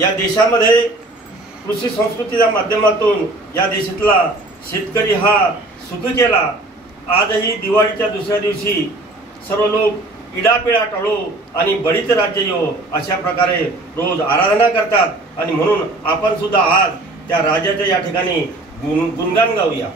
या देशामध्ये कृषी संस्कृतीच्या माध्यमातून या देशातला शेतकरी हा सुखी केला। आजही दिवाळीच्या दुसऱ्या दिवशी सर्व लोक इडापिडा टळो आणि बळीचे राज्य येवो अशा प्रकारे रोज आराधना करतात आणि म्हणून आपण सुद्धा आज त्या राजाच्या या ठिकाणी गुणगान गाऊया।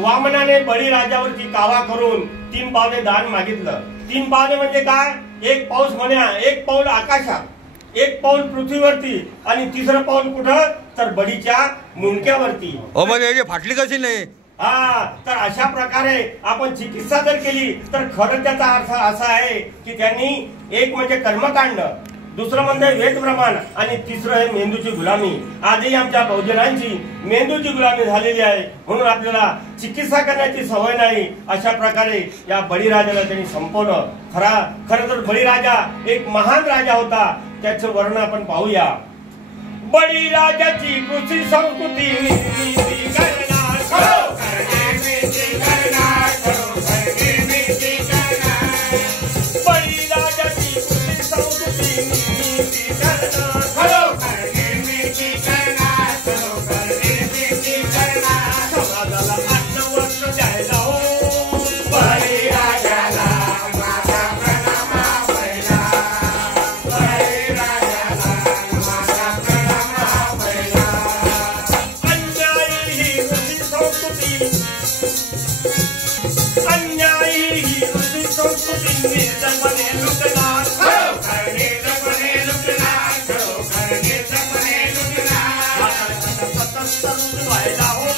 वामनाने बळीराजावरती कावा करून 3 पावले दान मागितलं। 3 पावले म्हणजे काय? 1 पाऊस म्हण्या, 1 पाऊल आकाशात, 1 पाऊल पृथ्वीवरती आणि 3रं पाऊल कुठं तर बळीच्या मुंडक्यावरती। म्हणजे फाटली कशी नाही? तर अशा प्रकारे आपण चिकित्सा जर केली तर खरं त्याचा अर्थ असा आहे की त्यांनी एक म्हणजे कर्मकांड, दुसरं म्हणजे वेद प्रमाण आणि तिसरं आहे मेंदूची गुलामी। आजही आमच्या बहुजनांची मेंदूची गुलामी झालेली आहे, म्हणून आपल्याला चिकित्सा करण्याची सवय नाही। अशा प्रकारे या बळीराजाला त्यांनी संपवलं। खरं तर बळीराजा एक महान राजा होता। त्याचं वर्णन आपण पाहूया. बळीराजाची कृषी संस्कृती निर्मिती करणार, खरोखर निर्मिती करणार, खरोखर निर्मिती करणार. बळीराजाची कृषी संस्कृती निर्मिती करणार, खरोखर निर्मिती करणार, खरोखर निर्मिती करणार. समाजाला अन्न वस्त्र द्यायला हो बळीराजाला माझा प्रणाम पहिला, बळीराजाला माझा प्रणाम पहिला. अन्यायी ही कृषी संस्कृती, अन्यायी ही कृषी संस्कृती निर्दयपणे लुटणार, खरोखर निर्दयपणे लुटणार, खरोखर निर्दयपणे लुटणार. सतत व्हायला हो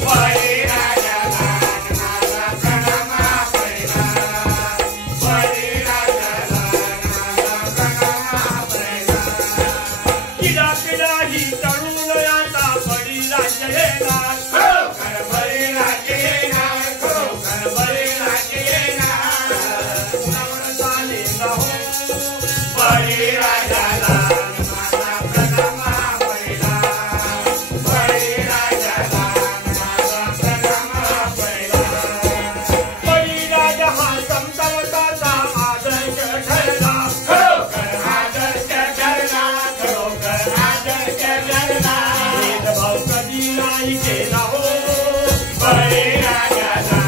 बळीराजाला माझा प्रणाम पहिला, बळीराजाला माझा प्रणाम पहिला. पिढा पिढा ही तरुण आता बळीराज येणार, खरोखर बळीराज येणार, खरोखर बळीराज येणार. कुणावर चालेल हो बळीराजाला माझा प्रणाम पहिला, बळीराजाला माझा प्रणाम पहिला. बळीराजा हा समतावताचा आदर्श ठरला, खरोखर आदर्श ठरला, खरोखर आदर्श ठरला. भेदभाव कधी नाही केला हो बळीराजाला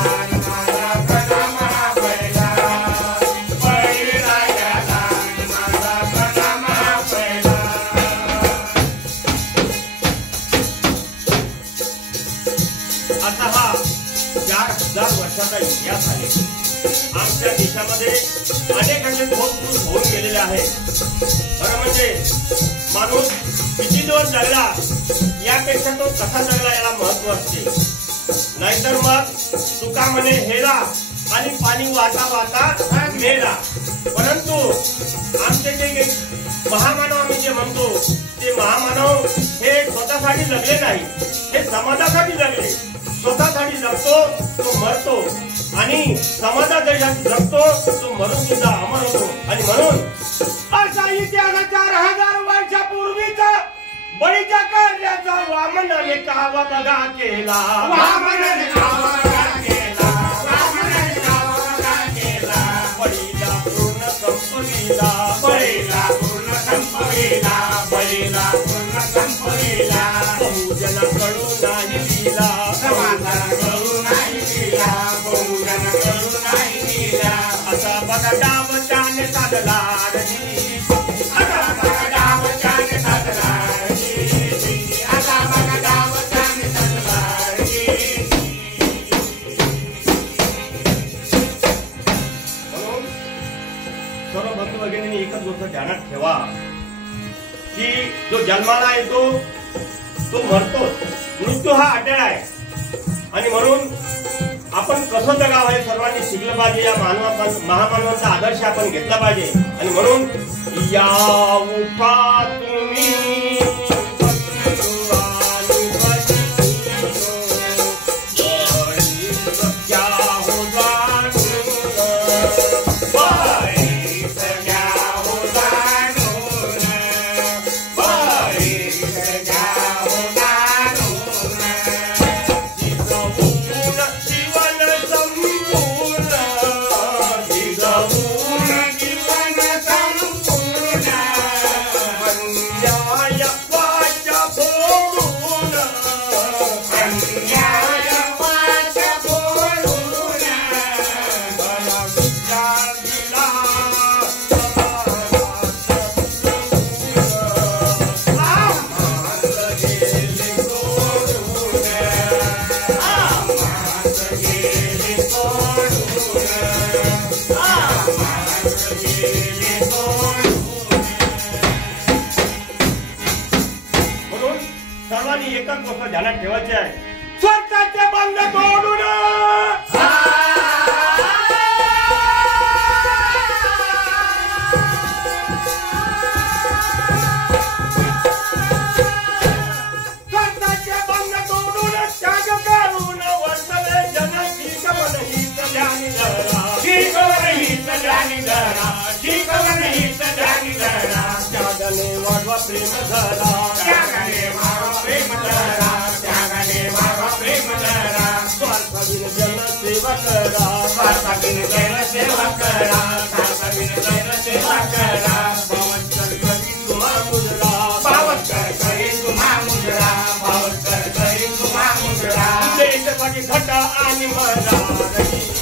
माझा प्रणाम पहिला, बळीराजाला माझा प्रणाम पहिला. आता हा 4000 वर्षाचा इतिहास आहे. आमच्या देशामध्ये अनेक असे पुरुष होऊन गेलेले आहेत. खरं म्हणजे माणूस किती दिवस जगला यापेक्षा तो कसा जगला याला महत्व असते. नाहीतर मग तुका म्हणे हेला आणि पाणी वाटा वाटा मेला. परंतु आमचे जे महामानव आम्ही जे म्हणतो ते महामानव हे स्वतःसाठी जगले नाही, हे समाजासाठी जगले. स्वतःसाठी जगतो तो मरतो आणि समाजासाठी जगतो तो मरून सुद्धा अमर होतो. आणि म्हणून असा इतिहास 4000 वर्षापूर्वीचा बळीच्या कार्याचा वामनाने कावा बघा केला, वामनाने कावा बघा केला, वामनाने कावा बघा केला. बळीला पूर्ण संपविला, बळीला पूर्ण संपविला, बळीला पूर्ण संपविला. बहुजन कळू नाही दिला, समाजाला कळू नाही दिला, बहुजन कळू नाही दिला. असा बघा डाव त्याने साधला रे, असा बघा डाव त्याने साधला रे, असा बघा डाव त्याने साधला रे. म्हणून सर्व बंधू भगिनींनी एकच गोष्ट ध्यानात ठेवा की जो जन्माला येतो तो मरतो, मृत्यू हा अटळ आहे. आणि म्हणून आपण कसं जगावं हे सर्वांनी शिकलं पाहिजे. या महामानवांचा आदर्श आपण घेतला पाहिजे. आणि म्हणून या उठा तुम्ही सर्वांनी एकच गोष्ट ध्यानात ठेवायची आहे, स्वतःचे बंध तोडून त्यागाने वाढवा प्रेम धरा, त्यागाने वाढवा प्रेम धरा, त्यागाने वाढवा प्रेम धरा. स्वार्थाविन जनसेवा करा, स्वार्थाविन जनसेवा करा, स्वार्थाविन जनसेवा करा. बावस्कर करी तुम्हा मुजरा, बावस्कर करी तुम्हा मुजरा, बावस्कर करी तुम्हा मुजरा. देशभक्ती घटा आणि मरा रही.